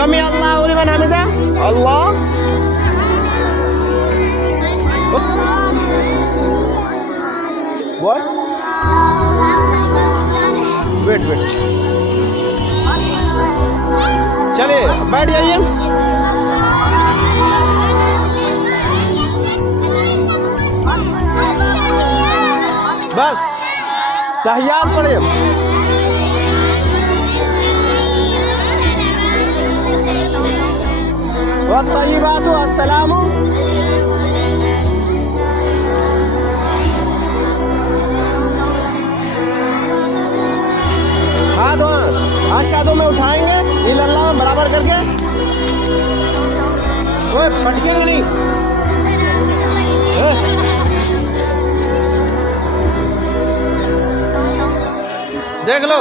समी अल्लाहु लिमन हमिदा। अल्लाह बोल। वेट वेट, चलिए बैठ जाइए। बस तहियात पढ़े। वत्तय्यिबातु अस्सलामु। हाथ अशहदु में उठाएंगे इल्लल्लाह में बराबर करके। ओए फटकेंगे नहीं। देख लो।